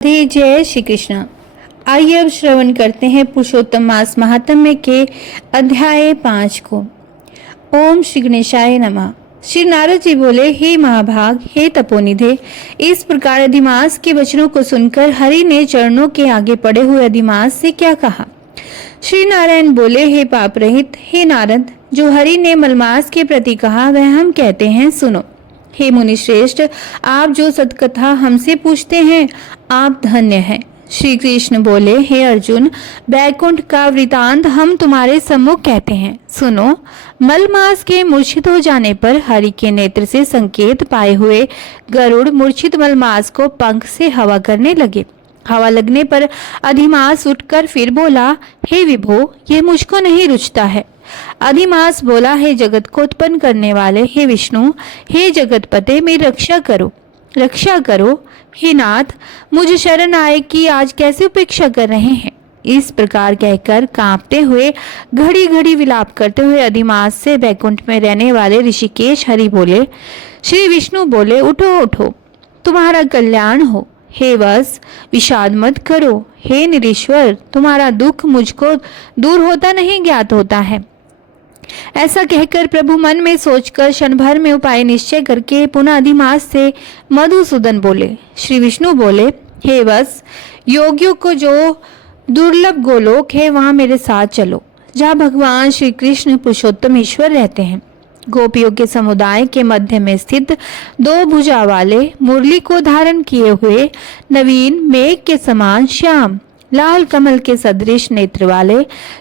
जय श्री कृष्ण। आइए अब श्रवण करते हैं पुरुषोत्तम मास महात्म्य के अध्याय 5 को। ओम श्री गणेशाय नमः। श्री नारद जी बोले, हे महाभाग, हे तपोनिधे, इस प्रकार अधिमास के वचनों को सुनकर हरि ने चरणों के आगे पड़े हुए अधिमास से क्या कहा। श्री नारायण बोले, हे पाप रहित, हे नारद, जो हरि ने मलमास के प्रति कहा वह हम कहते हैं, सुनो। हे मुनि श्रेष्ठ, आप जो सत्कथा हमसे पूछते हैं, आप धन्य हैं। श्री कृष्ण बोले, हे अर्जुन, बैकुंठ का वृतांत हम तुम्हारे सम्मुख कहते हैं, सुनो। मलमास के मूर्छित हो जाने पर हरि के नेत्र से संकेत पाए हुए गरुड़ मूर्छित मलमास को पंख से हवा करने लगे। हवा लगने पर अधिमास उठकर फिर बोला, हे विभो, ये मुझको नहीं रुचता है। अधिमास बोला, हे जगत को उत्पन्न करने वाले, हे विष्णु, हे जगतपते, मेरी रक्षा करो, रक्षा करो। हे नाथ, मुझे शरण आए कि आज कैसे उपेक्षा कर रहे हैं। इस प्रकार कहकर कांपते हुए घड़ी घड़ी विलाप करते हुए अधिमास से बैकुंठ में रहने वाले ऋषिकेश हरि बोले। श्री विष्णु बोले, उठो उठो, तुम्हारा कल्याण हो। हे वत्स, विषाद मत करो। हे निरीश्वर, तुम्हारा दुख मुझको दूर होता नहीं ज्ञात होता है। ऐसा कहकर प्रभु मन में सोचकर क्षण भर में उपाय निश्चय करके पुनः अधिमास से मधुसूदन बोले। श्री विष्णु बोले, हे वत्स, योगियों को जो दुर्लभ गोलोक है वहां मेरे साथ चलो, जहाँ भगवान श्री कृष्ण पुरुषोत्तम ईश्वर रहते हैं। गोपियों के समुदाय के मध्य में स्थित दो भुजा वाले, मुरली को धारण किए हुए, नवीन मेघ के समान श्याम, लाल कमल के सदृश नेत्र वाले,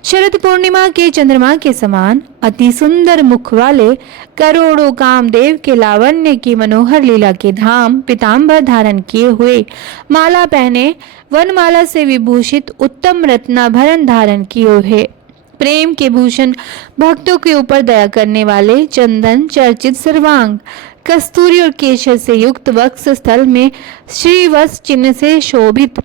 शरद पूर्णिमा के चंद्रमा के समान अति सुंदर मुख वाले, करोड़ों कामदेव के लावण्य की मनोहर लीला के धाम, पीतांबर धारण किए हुए, माला पहने, वनमाला से विभूषित, उत्तम रत्नाभरण धारण किए हुए, प्रेम के भूषण, भक्तों के ऊपर दया करने वाले, चंदन चर्चित सर्वांग, कस्तूरी और केशर से युक्त वक्ष स्थल में श्रीवत्स चिन्ह से शोभित,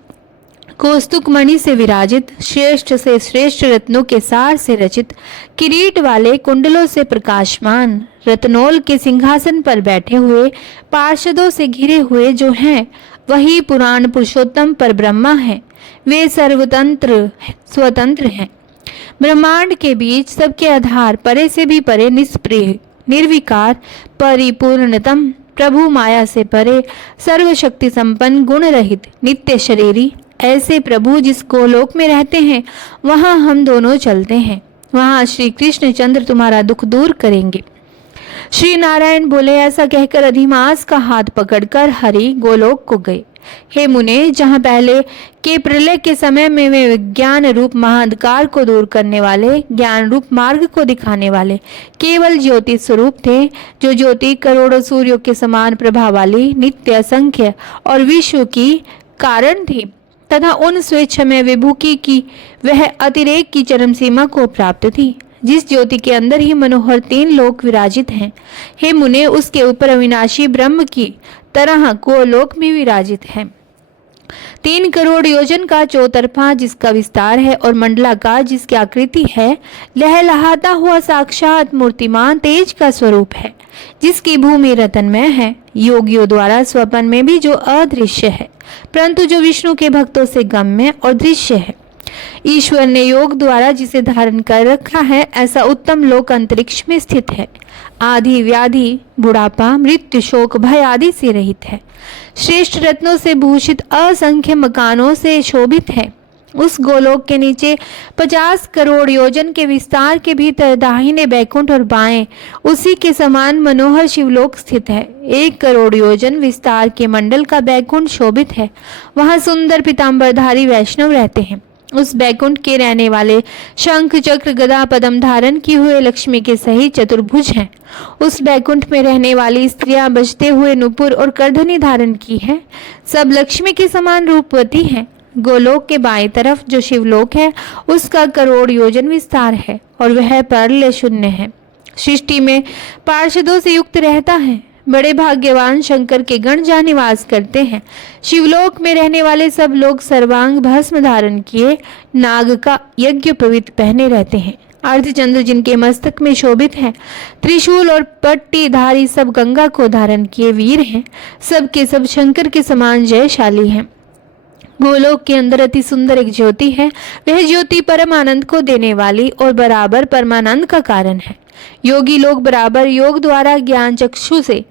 कौस्तुक मणि से विराजित, श्रेष्ठ से श्रेष्ठ रत्नों के सार से रचित, किरीट वाले, कुंडलों से प्रकाशमान, रत्नोल के सिंहासन पर बैठे हुए, पार्षदों से घिरे हुए जो हैं वही पुराण पुरुषोत्तम पर ब्रह्मा है। वे सर्वतंत्र स्वतंत्र हैं। ब्रह्मांड के बीच सबके आधार, परे से भी परे, निष्प्रिय, निर्विकार, परिपूर्णतम, प्रभु माया से परे, सर्वशक्ति संपन्न, गुण रहित, नित्य शरीरी, ऐसे प्रभु जिस गोलोक में रहते हैं वहां हम दोनों चलते हैं। वहां श्री कृष्ण चंद्र तुम्हारा दुख दूर करेंगे। श्री नारायण बोले, ऐसा कहकर अधिमास का हाथ पकड़कर हरि गोलोक को गए। हे मुने, जहाँ पहले के प्रलय के समय में वे विज्ञान रूप महाअंधकार को दूर करने वाले, ज्ञान रूप मार्ग को दिखाने वाले केवल ज्योति स्वरूप थे, जो ज्योति करोड़ों सूर्यों के समान प्रभा वाली, नित्य, असंख्य और विश्व की कारण थी, तथा उन स्वेच्छमय विभूति की वह अतिरेक की चरम सीमा को प्राप्त थी, जिस ज्योति के अंदर ही मनोहर 3 लोक विराजित हैं। हे मुने, उसके ऊपर अविनाशी ब्रह्म की तरह गोलोक में विराजित है। 3 करोड़ योजन का चौतरफा जिसका विस्तार है और मंडलाकार जिसकी आकृति है, लहलहाता हुआ साक्षात मूर्तिमान तेज का स्वरूप है, जिसकी भूमि रतनमय है, योगियों द्वारा स्वप्न में भी जो अदृश्य है, परंतु जो विष्णु के भक्तों से गम्य और दृश्य है। ईश्वर ने योग द्वारा जिसे धारण कर रखा है, ऐसा उत्तम लोक अंतरिक्ष में स्थित है। आदि व्याधि, बुढ़ापा, मृत्यु, शोक, भय आदि से रहित है। श्रेष्ठ रत्नों से भूषित, असंख्य मकानों से शोभित है। उस गोलोक के नीचे 50 करोड़ योजन के विस्तार के भीतर दाहिने बैकुंठ और बाएं उसी के समान मनोहर शिवलोक स्थित है। 1 करोड़ योजन विस्तार के मंडल का बैकुंठ शोभित है। वहां सुंदर पीतांबरधारी वैष्णव रहते हैं। उस बैकुंठ के रहने वाले शंख चक्र गदा पद्म धारण किए हुए लक्ष्मी के सहित चतुर्भुज हैं। उस बैकुंठ में रहने वाली स्त्रियां बजते हुए नुपुर और करधनी धारण की है, सब लक्ष्मी के समान रूपवती हैं। गोलोक के बाएं तरफ जो शिवलोक है उसका करोड़ योजन विस्तार है और वह प्रलय शून्य है। सृष्टि में पार्षदों से युक्त रहता है। बड़े भाग्यवान शंकर के गण जहाँ निवास करते हैं। शिवलोक में रहने वाले सब लोग सर्वांग भस्म धारण किए, नाग का यज्ञ पवित्र पहने रहते हैं। अर्धचंद्र जिनके मस्तक में शोभित है, त्रिशूल और पट्टीधारी सब गंगा को धारण किए वीर हैं। सब के सब शंकर के समान जयशाली हैं। गोलोक के अंदर अति सुंदर एक ज्योति है। वह ज्योति परम आनंद को देने वाली और बराबर परमानंद का कारण है। योगी लोग बराबर योग द्वारा ज्ञान चक्षु से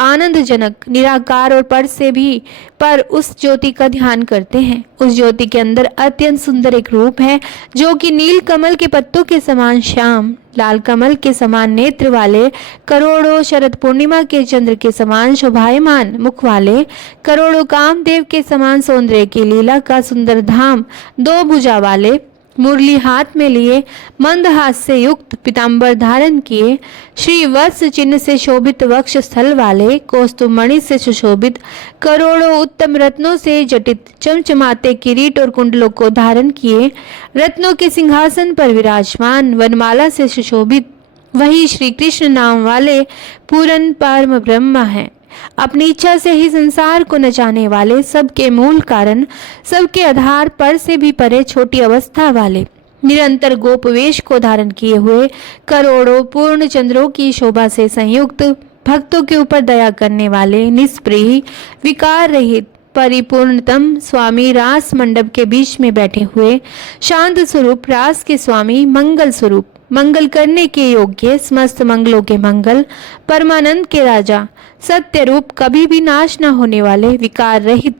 आनंदजनक निराकार और पर से भी पर उस ज्योति का ध्यान करते हैं। उस ज्योति के अंदर अत्यंत सुंदर एक रूप है जो कि नील कमल के पत्तों के समान श्याम, लाल कमल के समान नेत्र वाले, करोड़ों शरद पूर्णिमा के चंद्र के समान शोभायमान मुख वाले, करोड़ों कामदेव के समान सौंदर्य की लीला का सुंदर धाम, दो भुजा वाले, मुरली हाथ में लिए, मंद हाथ से युक्त पीतांबर धारण किए, श्री वत्स चिन्ह से शोभित वक्ष स्थल वाले, कौस्तुभमणि से सुशोभित, करोड़ों उत्तम रत्नों से जटित चमचमाते किरीट और कुंडलों को धारण किए, रत्नों के सिंहासन पर विराजमान, वनमाला से सुशोभित, वही श्री कृष्ण नाम वाले पूर्ण परम ब्रह्म है। अपनी इच्छा से ही संसार को नचाने वाले, सबके मूल कारण, सबके आधार पर से भी परे छोटी अवस्था वाले, निरंतर गोपवेश को धारण किए हुए, करोड़ों पूर्ण चंद्रों की शोभा से संयुक्त, भक्तों के ऊपर दया करने वाले, निष्प्रिय, विकार रहित, परिपूर्णतम स्वामी रास मंडप के बीच में बैठे हुए, शांत स्वरूप रास के स्वामी, मंगल स्वरूप, मंगल करने के योग्य, समस्त मंगलों के मंगल, परमानंद के राजा, सत्य रूप, कभी भी नाश न होने वाले, विकार रहित,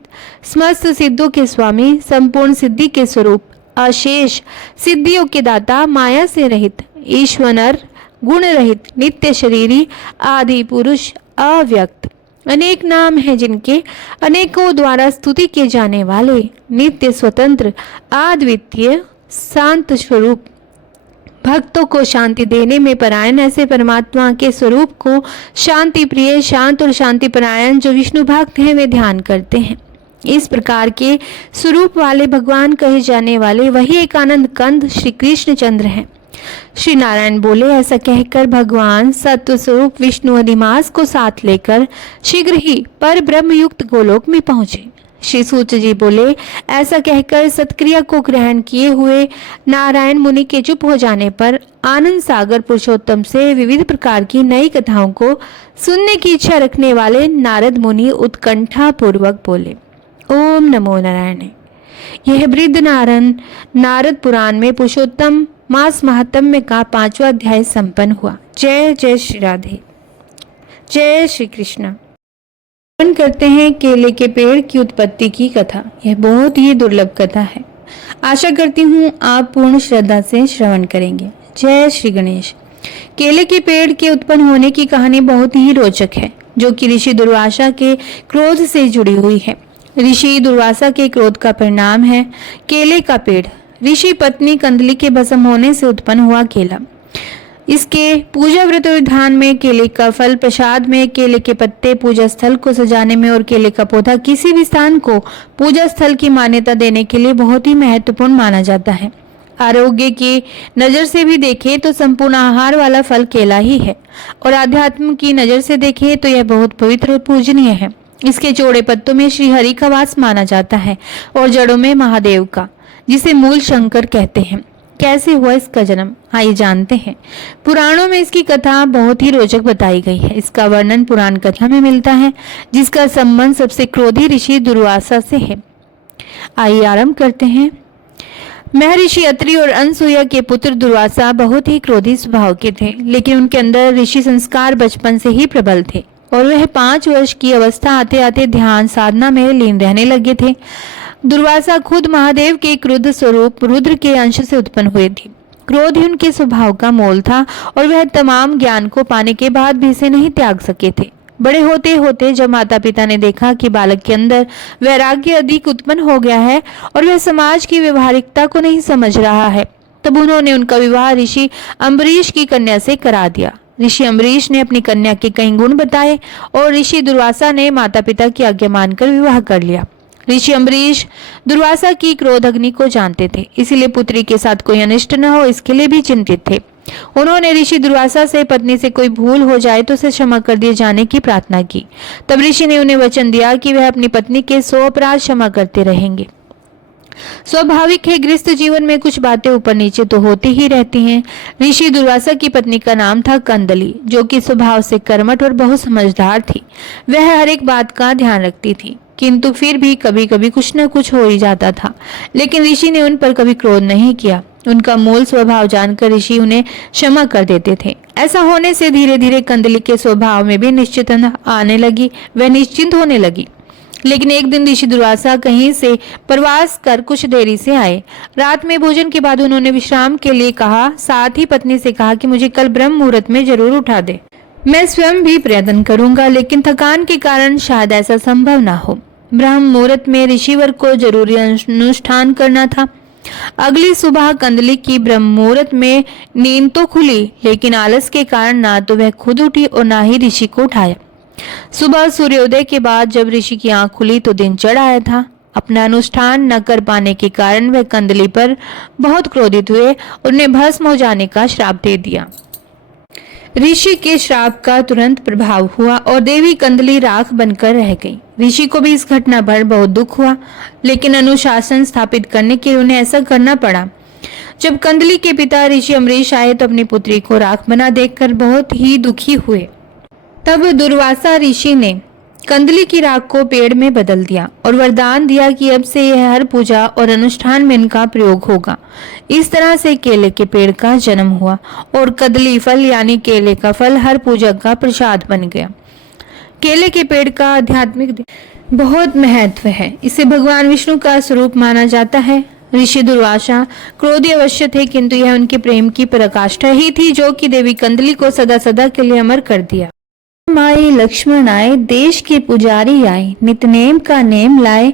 समस्त सिद्धों के स्वामी, संपूर्ण सिद्धि के स्वरूप, अशेष सिद्धियों के दाता, माया से रहित, ईश्वर, गुण रहित, नित्य शरीरी, आदि पुरुष, अव्यक्त, अनेक नाम हैं जिनके अनेकों द्वारा स्तुति किए जाने वाले, नित्य स्वतंत्र, अद्वितीय, शांत स्वरूप, भक्तों को शांति देने में परायण ऐसे परमात्मा के स्वरूप को शांति प्रिय, शांत और शांति परायण जो विष्णु भक्त हैं वे ध्यान करते हैं। इस प्रकार के स्वरूप वाले भगवान कहे जाने वाले वही एक आनंद कंद श्री कृष्ण चंद्र हैं। श्री नारायण बोले, ऐसा कहकर भगवान सत्व स्वरूप विष्णु अधिमास को साथ लेकर शीघ्र ही पर ब्रह्म युक्त गोलोक में पहुंचे। श्री सूत जी बोले, ऐसा कहकर सत्क्रिया को ग्रहण किए हुए नारायण मुनि के चुप हो जाने पर आनंद सागर पुरुषोत्तम से विविध प्रकार की नई कथाओं को सुनने की इच्छा रखने वाले नारद मुनि उत्कंठा पूर्वक बोले, ओम नमो नारायण। यह वृद्ध नारद पुराण में पुरुषोत्तम मास महात्म्य का 5वां अध्याय संपन्न हुआ। जय जय श्री राधे, जय श्री कृष्ण। करते हैं केले के पेड़ की उत्पत्ति की कथा। यह बहुत ही दुर्लभ कथा है। आशा करती हूँ आप पूर्ण श्रद्धा से श्रवण करेंगे। जय श्री गणेश। केले के पेड़ के उत्पन्न होने की कहानी बहुत ही रोचक है, जो कि ऋषि दुर्वासा के क्रोध से जुड़ी हुई है। ऋषि दुर्वासा के क्रोध का परिणाम है केले का पेड़। ऋषि पत्नी कंदली के भस्म होने से उत्पन्न हुआ केला। इसके पूजा व्रत विधान में केले का फल प्रसाद में, केले के पत्ते पूजा स्थल को सजाने में और केले का पौधा किसी भी स्थान को पूजा स्थल की मान्यता देने के लिए बहुत ही महत्वपूर्ण माना जाता है। आरोग्य की नजर से भी देखें तो संपूर्ण आहार वाला फल केला ही है, और आध्यात्म की नजर से देखें तो यह बहुत पवित्र और पूजनीय है। इसके चौड़े पत्तों में श्री हरि का वास माना जाता है और जड़ों में महादेव का, जिसे मूल शंकर कहते हैं। कैसे हुआ इसका जन्म, आइए जानते हैं। पुराणों में इसकी कथा बहुत ही रोचक बताई गई है। इसका वर्णन पुराण कथा में मिलता है, जिसका संबंध सबसे क्रोधी ऋषि दुर्वासा से है। आइए आरंभ करते हैं। महर्षि अत्रि और अनसुया के पुत्र दुर्वासा बहुत ही क्रोधी स्वभाव के थे, लेकिन उनके अंदर ऋषि संस्कार बचपन से ही प्रबल थे और वह 5 वर्ष की अवस्था आते आते ध्यान साधना में लीन रहने लगे थे। दुर्वासा खुद महादेव के क्रुद्ध स्वरूप रुद्र के अंश से उत्पन्न हुए थे। क्रोध ही उनके स्वभाव का मोल था और वह तमाम ज्ञान को पाने के बाद भी इसे नहीं त्याग सके थे। बड़े होते होते जब माता पिता ने देखा कि बालक के अंदर वैराग्य अधिक उत्पन्न हो गया है और वह समाज की व्यवहारिकता को नहीं समझ रहा है, तब उन्होंने उनका विवाह ऋषि अम्बरीश की कन्या से करा दिया। ऋषि अम्बरीश ने अपनी कन्या के कई गुण बताए और ऋषि दुर्वासा ने माता पिता की आज्ञा मानकर विवाह कर लिया। ऋषि अम्बरीश दुर्वासा की क्रोध अग्नि को जानते थे, इसीलिए पुत्री के साथ कोई अनिष्ट न हो इसके लिए भी चिंतित थे। उन्होंने ऋषि दुर्वासा से पत्नी से कोई भूल हो जाए तो उसे क्षमा कर दिए जाने की प्रार्थना की। तब ऋषि ने उन्हें वचन दिया कि वह अपनी पत्नी के 100 अपराध क्षमा करते रहेंगे। स्वाभाविक है, गृहस्थ जीवन में कुछ बातें ऊपर नीचे तो होती ही रहती हैं। ऋषि दुर्वासा की पत्नी का नाम था कंदली, जो कि स्वभाव से कर्मठ और बहुत समझदार थी। वह हर एक बात का ध्यान रखती थी। किंतु फिर भी कभी कभी कुछ न कुछ हो ही जाता था। लेकिन ऋषि ने उन पर कभी क्रोध नहीं किया। उनका मूल स्वभाव जानकर ऋषि उन्हें क्षमा कर देते थे। ऐसा होने से धीरे धीरे कंदली के स्वभाव में भी निश्चितता आने लगी, वह निश्चिंत होने लगी। लेकिन एक दिन ऋषि दुर्वासा कहीं से प्रवास कर कुछ देरी से आए। रात में भोजन के बाद उन्होंने विश्राम के लिए कहा, साथ ही पत्नी से कहा कि मुझे कल ब्रह्म मुहूर्त में जरूर उठा दे। मैं स्वयं भी प्रयत्न करूंगा, लेकिन थकान के कारण शायद ऐसा संभव ना हो। ब्रह्म मुहूर्त में ऋषिवर को जरूरी अनुष्ठान करना था। अगली सुबह कंदली की ब्रह्म मुहूर्त में नींद तो खुली, लेकिन आलस के कारण ना तो वह खुद उठी और ना ही ऋषि को उठाया। सुबह सूर्योदय के बाद जब ऋषि की आंख खुली तो दिन चढ़ आया था। अपना अनुष्ठान न कर पाने के कारण वह कंदली पर बहुत क्रोधित हुए और उन्हें भस्म हो जाने का श्राप दे दिया। ऋषि के श्राप का तुरंत प्रभाव हुआ और देवी कंदली राख बनकर रह गई। ऋषि को भी इस घटना पर बहुत दुख हुआ, लेकिन अनुशासन स्थापित करने के लिए उन्हें ऐसा करना पड़ा। जब कंदली के पिता ऋषि अम्बरीश आए तो अपनी पुत्री को राख बना देखकर बहुत ही दुखी हुए। तब दुर्वासा ऋषि ने कंदली की राख को पेड़ में बदल दिया और वरदान दिया कि अब से यह हर पूजा और अनुष्ठान में इनका प्रयोग होगा। इस तरह से केले के पेड़ का जन्म हुआ और कदली फल यानी केले का फल हर पूजा का प्रसाद बन गया। केले के पेड़ का आध्यात्मिक बहुत महत्व है। इसे भगवान विष्णु का स्वरूप माना जाता है। ऋषि दुर्वासा क्रोधी अवश्य थे, किंतु यह उनके प्रेम की पराकाष्ठा ही थी जो कि देवी कंदली को सदा सदा के लिए अमर कर दिया। आए लक्ष्मण आए, देश के पुजारी आए, नितनेम का नेम लाए।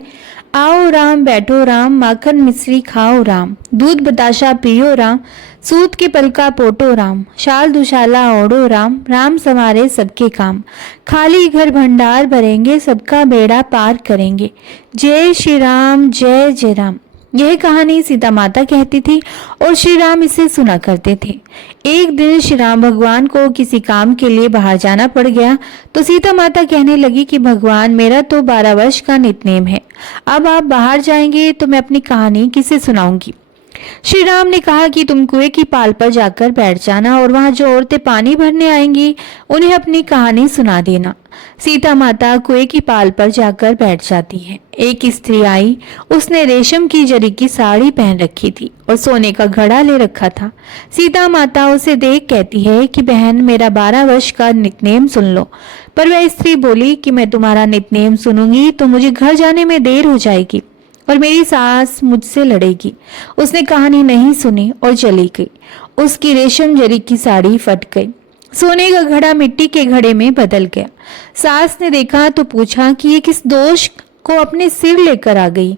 आओ राम बैठो राम, माखन मिश्री खाओ राम, दूध बताशा पियो राम, सूत के पल का पोटो राम, शाल दुशाला ओढ़ो राम, राम संवारे सबके काम, खाली घर भंडार भरेंगे, सबका बेड़ा पार करेंगे, जय श्री राम जय जय राम। यह कहानी सीता माता कहती थी और श्री राम इसे सुना करते थे। एक दिन श्री राम भगवान को किसी काम के लिए बाहर जाना पड़ गया तो सीता माता कहने लगी कि भगवान, मेरा तो 12 वर्ष का नितनेम है, अब आप बाहर जाएंगे तो मैं अपनी कहानी किसे सुनाऊंगी। श्री राम ने कहा कि तुम कुएं की पाल पर जाकर बैठ जाना और वहां जो औरतें पानी भरने आएंगी उन्हें अपनी कहानी सुना देना। सीता माता कुएं की पाल पर जाकर बैठ जाती है। एक स्त्री आई, उसने रेशम की जरी की साड़ी पहन रखी थी और सोने का घड़ा ले रखा था। सीता माता उसे देख कहती है कि बहन, मेरा 12 वर्ष का नितनेम सुन लो। पर वह स्त्री बोली कि मैं तुम्हारा नितनेम सुनूंगी तो मुझे घर जाने में देर हो जाएगी और मेरी सास मुझसे लड़ेगी। उसने कहानी नहीं सुनी और चली गई। उसकी रेशम जरी की साड़ी फट गई। सोने का घड़ा मिट्टी के घड़े में बदल गया। सास ने देखा तो पूछा कि ये किस दोष को अपने सिर लेकर आ गई।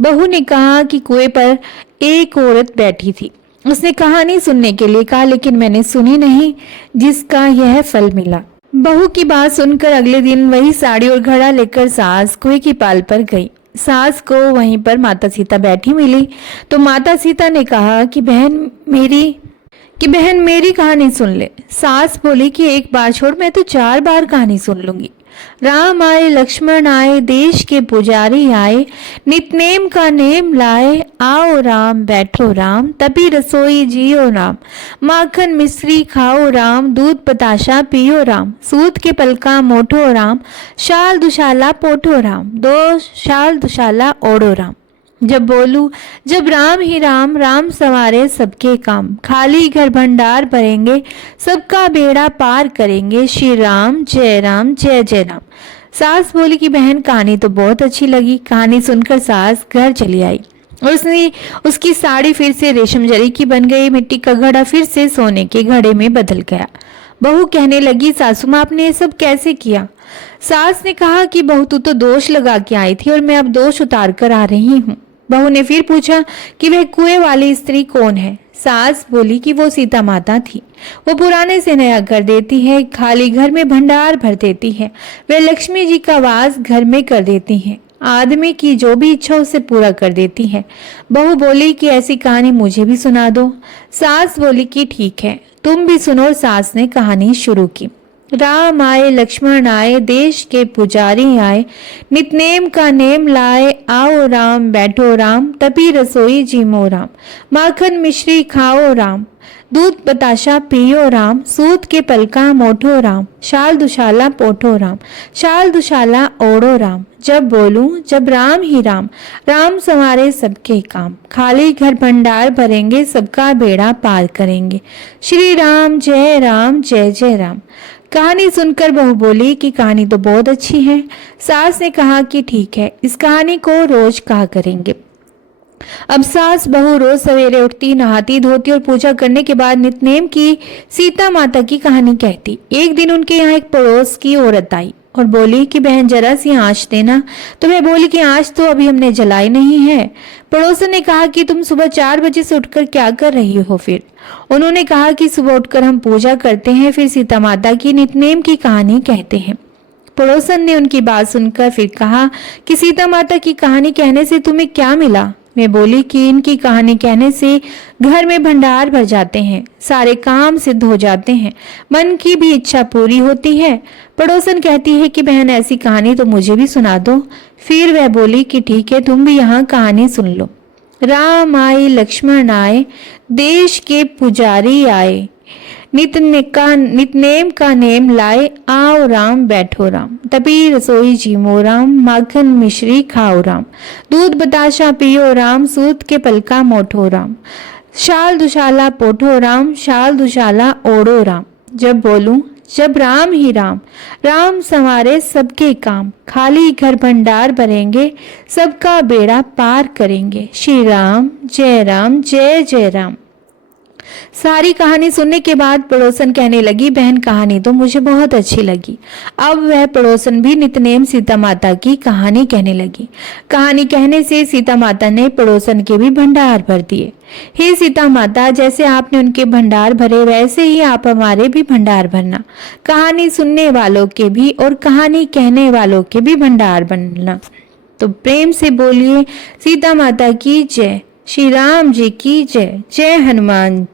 बहू ने कहा कि कुएं पर एक औरत बैठी थी। उसने कहानी सुनने के लिए कहा, लेकिन मैंने सुनी नहीं, जिसका यह फल मिला। बहू की बात सुनकर अगले दिन वही साड़ी और घड़ा लेकर सास कुएं की पाल पर गई। सास को वहीं पर माता सीता बैठी मिली तो माता सीता ने कहा कि बहन मेरी कहानी सुन ले। सास बोली कि एक बार छोड़, मैं तो 4 बार कहानी सुन लूंगी। राम आए लक्ष्मण आए, देश के पुजारी आए, नितनेम का नेम लाए। आओ राम बैठो राम, तभी रसोई जियो राम, माखन मिश्री खाओ राम, दूध बताशा पियो राम, सूत के पलका मोठो राम, शाल दुशाला पोठो राम, 2 शाल दुशाला ओढ़ो राम। जब बोलूं जब राम ही राम, राम संवारे सबके काम, खाली घर भंडार भरेंगे, सबका बेड़ा पार करेंगे, श्री राम जय जय राम। सास बोली कि बहन, कहानी तो बहुत अच्छी लगी। कहानी सुनकर सास घर चली आई और उसकी साड़ी फिर से रेशम जरी की बन गई। मिट्टी का घड़ा फिर से सोने के घड़े में बदल गया। बहू कहने लगी, सासू माँ आपने ये सब कैसे किया? सास ने कहा कि बहू तू तो दोष लगा के आई थी और मैं अब दोष उतार कर आ रही हूँ। बहू ने फिर पूछा कि वह कुएं वाली स्त्री कौन है? सास बोली कि वो सीता माता थी। वो पुराने से नया कर देती है, खाली घर में भंडार भर देती है, वह लक्ष्मी जी का वास घर में कर देती है, आदमी की जो भी इच्छा उसे पूरा कर देती है। बहू बोली कि ऐसी कहानी मुझे भी सुना दो। सास बोली कि ठीक है, तुम भी सुनो। सास ने कहानी शुरू की। राम आए लक्ष्मण आए, देश के पुजारी आए, नितनेम का नेम लाए। आओ राम बैठो राम, तभी रसोई जिमो राम, माखन मिश्री खाओ राम, दूध बताशा पियो राम, सूत के पलका मोठो राम, शाल दुशाला पोठो राम, शाल दुशाला ओढ़ो राम। जब बोलूं जब राम ही राम, राम संवारे सबके काम, खाली घर भंडार भरेंगे, सबका बेड़ा पार करेंगे। श्री राम जय जय राम। कहानी सुनकर बहू बोली कि कहानी तो बहुत अच्छी है। सास ने कहा कि ठीक है, इस कहानी को रोज कहा करेंगे। अब सास बहू रोज सवेरे उठती, नहाती धोती और पूजा करने के बाद नित्यनेम की सीता माता की कहानी कहती। एक दिन उनके यहाँ एक पड़ोस की औरत आई और बोली कि बहन जरा सी आँच देना। तो मैं बोली कि आँच तो अभी हमने जलाई नहीं है। पड़ोसन ने कहा कि तुम सुबह 4 बजे से उठकर क्या कर रही हो? फिर उन्होंने कहा कि सुबह उठकर हम पूजा करते हैं, फिर सीता माता की नित्यनेम की कहानी कहते हैं। पड़ोसन ने उनकी बात सुनकर फिर कहा कि सीता माता की कहानी कहने से तुम्हें क्या मिला? मैं बोली कि इनकी कहानी कहने से घर में भंडार भर जाते हैं, सारे काम सिद्ध हो जाते हैं, मन की भी इच्छा पूरी होती है। पड़ोसन कहती है कि बहन ऐसी कहानी तो मुझे भी सुना दो। फिर वह बोली कि ठीक है, तुम भी यहाँ कहानी सुन लो। राम आए लक्ष्मण आए, देश के पुजारी आए, नितनेम का नेम लाए, आओ राम बैठो राम, तपी रसोई जीमो राम, माखन मिश्री खाओ राम, दूध बताशा पियो राम, सूत के पलका मोठो राम, शाल दुशाला पोठो राम, शाल दुशाला ओढ़ो राम। जब बोलूं जब राम ही राम, राम संवारे सबके काम, खाली घर भंडार भरेंगे, सबका बेड़ा पार करेंगे। श्री राम जय जय राम। सारी कहानी सुनने के बाद पड़ोसन कहने लगी, बहन कहानी तो मुझे बहुत अच्छी लगी। अब वह पड़ोसन भी नित्यनेम सीता माता की कहानी कहने लगी। कहानी कहने से सीता माता ने पड़ोसन के भी भंडार भर दिए। हे सीता माता, जैसे आपने उनके भंडार भरे वैसे ही आप हमारे भी भंडार भरना। कहानी सुनने वालों के भी और कहानी कहने वालों के भी भंडार बनना। तो प्रेम से बोलिए सीता माता की जय, श्री राम जी की जय, जय हनुमान।